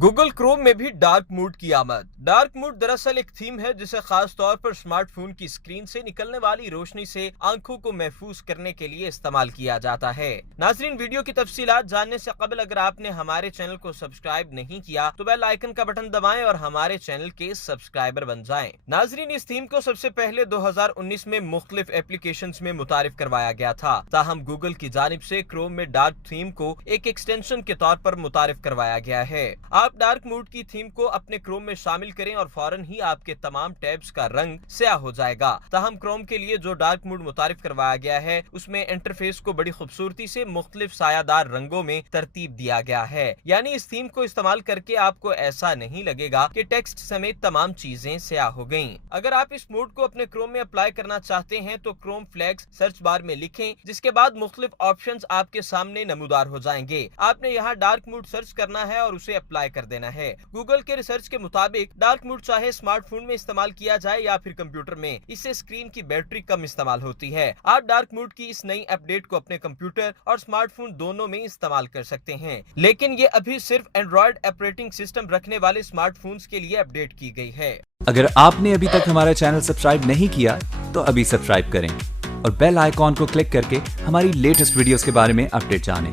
Google Chrome में भी dark mode की आमद। डार्क मोड दरअसल एक थीम है जिसे खास तौर पर स्मार्टफोन की स्क्रीन से निकलने वाली रोशनी से आंखों को महफूज करने के लिए इस्तेमाल किया जाता है। नाज़रीन, वीडियो की तफसीलात जानने से कबल अगर आपने हमारे चैनल को सब्सक्राइब नहीं किया तो बेल आइकन का बटन दबाएं और हमारे चैनल के सब्सक्राइबर बन जाएं। नाज़रीन, इस थीम को सबसे पहले 2019 में मुख्तलिफ एप्लीकेशंस में मुतारिफ करवाया गया था, ताहम गूगल की जानिब से क्रोम में डार्क थीम को एक एक्सटेंशन के तौर पर मुतारिफ करवाया गया है। आप डार्क मोड की थीम को अपने क्रोम में शामिल करें और फौरन ही आपके तमाम टैब्स का रंग स्याह हो जाएगा। ताहम क्रोम के लिए जो डार्क मोड मुतारिफ करवाया गया है उसमें इंटरफेस को बड़ी खूबसूरती से मुख्तलिफ सायादार रंगों में तरतीब दिया गया है। यानी इस थीम को इस्तेमाल करके आपको ऐसा नहीं लगेगा कि टेक्स्ट समेत तमाम चीजें स्याह हो गयी। अगर आप इस मोड को अपने क्रोम में अप्लाई करना चाहते हैं तो क्रोम फ्लैग्स सर्च बार में लिखें, जिसके बाद मुख्तलिफ ऑप्शंस आपके सामने नमूदार हो जाएंगे। आपने यहाँ डार्क मोड सर्च करना है और उसे अप्लाई कर देना है। गूगल के रिसर्च के मुताबिक डार्क मोड चाहे स्मार्टफोन में इस्तेमाल किया जाए या फिर कंप्यूटर में, इससे स्क्रीन की बैटरी कम इस्तेमाल होती है। आप डार्क मोड की इस नई अपडेट को अपने कंप्यूटर और स्मार्टफोन दोनों में इस्तेमाल कर सकते हैं, लेकिन ये अभी सिर्फ एंड्रॉइड ऑपरेटिंग सिस्टम रखने वाले स्मार्टफोन्स के लिए अपडेट की गई है। अगर आपने अभी तक हमारा चैनल सब्सक्राइब नहीं किया तो अभी सब्सक्राइब करें और बेल आइकॉन को क्लिक करके हमारी लेटेस्ट वीडियोस के बारे में अपडेट जानें।